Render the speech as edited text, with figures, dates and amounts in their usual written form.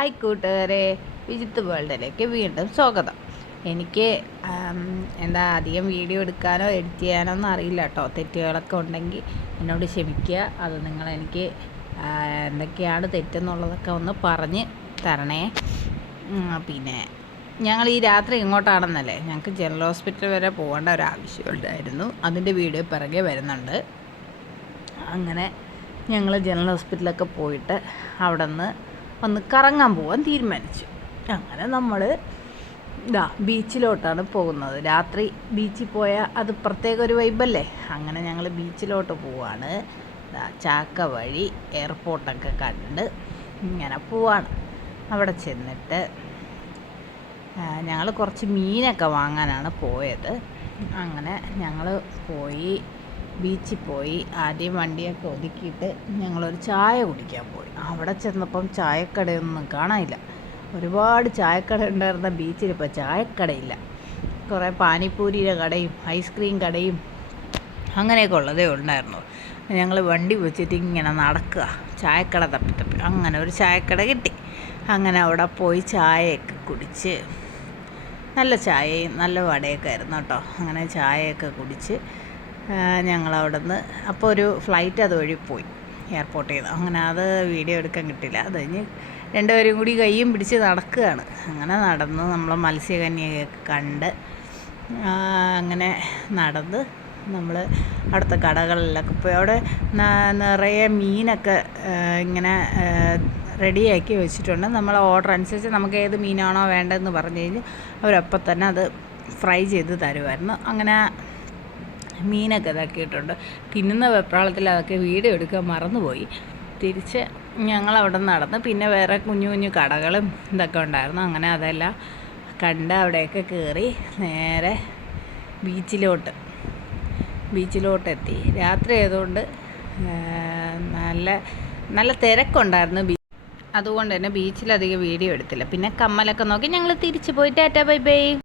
Hi കൂട്ടുകാരെ, വിജിത്ത് വേൾഡിലേക്ക് വീണ്ടും സ്വാഗതം. എനിക്ക് അധികം വീഡിയോ എടുക്കാനോ എഡിറ്റ് ചെയ്യാനോ ഒന്നും അറിയില്ല കേട്ടോ. തെറ്റുകളൊക്കെ ഉണ്ടെങ്കിൽ എന്നോട് ക്ഷമിക്കുക. അത് നിങ്ങളെനിക്ക് എന്തൊക്കെയാണ് തെറ്റെന്നുള്ളതൊക്കെ ഒന്ന് പറഞ്ഞ് തരണേ. പിന്നെ ഞങ്ങൾ ഈ രാത്രി ഇങ്ങോട്ടാണെന്നല്ലേ, ഞങ്ങൾക്ക് ജനറൽ ഹോസ്പിറ്റൽ വരെ പോകേണ്ട ഒരു ആവശ്യമുണ്ടായിരുന്നു. അതിൻ്റെ വീഡിയോ പിറകെ വരുന്നുണ്ട്. അങ്ങനെ ഞങ്ങൾ ജനറൽ ഹോസ്പിറ്റലൊക്കെ പോയിട്ട് അവിടെ നിന്ന് ഒന്ന് കറങ്ങാൻ പോകാൻ തീരുമാനിച്ചു. അങ്ങനെ നമ്മൾ ബീച്ചിലോട്ടാണ് പോകുന്നത്. രാത്രി ബീച്ചിൽ പോയാൽ അത് പ്രത്യേക ഒരു വൈബല്ലേ. അങ്ങനെ ഞങ്ങൾ ബീച്ചിലോട്ട് പോവാണ്. ചാക്ക വഴി എയർപോർട്ടൊക്കെ കണ്ട് ഇങ്ങനെ പോവാണ്. അവിടെ ചെന്നിട്ട് ഞങ്ങൾ കുറച്ച് മീനൊക്കെ വാങ്ങാനാണ് പോയത്. അങ്ങനെ ഞങ്ങൾ പോയി ബീച്ചിൽ പോയി. ആദ്യം വണ്ടിയൊക്കെ ഒതുക്കിയിട്ട് ഞങ്ങളൊരു ചായ കുടിക്കാൻ പോയി. അവിടെ ചെന്നപ്പം ചായക്കടയൊന്നും കാണാനില്ല. ഒരുപാട് ചായക്കട ഉണ്ടായിരുന്ന ബീച്ചിൽ ഇപ്പോൾ ചായക്കടയില്ല. കുറേ പാനിപ്പൂരിയുടെ കടയും ഐസ്ക്രീം കടയും അങ്ങനെയൊക്കെ ഉള്ളതേ ഉണ്ടായിരുന്നു. ഞങ്ങൾ വണ്ടി വെച്ചിട്ട് ഇങ്ങനെ നടക്കുക, ചായക്കട തപ്പി അങ്ങനെ ഒരു ചായക്കട കിട്ടി. അങ്ങനെ അവിടെ പോയി ചായയൊക്കെ കുടിച്ച്, നല്ല ചായയും നല്ല വടയൊക്കെ ആയിരുന്നു കേട്ടോ. അങ്ങനെ ചായയൊക്കെ കുടിച്ച് ഞങ്ങളവിടെ നിന്ന് അപ്പോൾ ഒരു ഫ്ലൈറ്റ് അതുവഴി പോയി എയർപോർട്ടിൽ നിന്ന്. അങ്ങനെ അത് വീഡിയോ എടുക്കാൻ കിട്ടില്ല. അത് കഴിഞ്ഞ് രണ്ടുപേരും കൂടി കയ്യും പിടിച്ച് നടക്കുകയാണ്. അങ്ങനെ നടന്ന് നമ്മൾ മത്സ്യകന്യകയൊക്കെ കണ്ട് അങ്ങനെ നടന്ന് നമ്മൾ അടുത്ത കടകളിലൊക്കെ പോയി. അവിടെ നിറയെ മീനൊക്കെ ഇങ്ങനെ റെഡിയാക്കി വെച്ചിട്ടുണ്ട്. നമ്മൾ ഓർഡർ അനുസരിച്ച് നമുക്ക് ഏത് മീനാണോ വേണ്ടതെന്ന് പറഞ്ഞു കഴിഞ്ഞ് അവരപ്പം തന്നെ അത് ഫ്രൈ ചെയ്ത് തരുമായിരുന്നു. അങ്ങനെ മീനൊക്കെ ഇതാക്കിയിട്ടുണ്ട്. തിന്നുന്ന വെപ്രാളത്തിൽ അതൊക്കെ വീഡിയോ എടുക്കാൻ മറന്നുപോയി. തിരിച്ച് ഞങ്ങളവിടെ നടന്ന് പിന്നെ വേറെ കുഞ്ഞു കുഞ്ഞു കടകളും ഇതൊക്കെ ഉണ്ടായിരുന്നു. അങ്ങനെ അതെല്ലാം കണ്ട് അവിടെയൊക്കെ കയറി നേരെ ബീച്ചിലോട്ടെത്തി. രാത്രി ആയതുകൊണ്ട് നല്ല തിരക്കുണ്ടായിരുന്നു. അതുകൊണ്ട് തന്നെ ബീച്ചിലധികം വീഡിയോ എടുത്തില്ല. പിന്നെ കമ്മലൊക്കെ നോക്കി ഞങ്ങൾ തിരിച്ചു പോയി. Tata bye bye.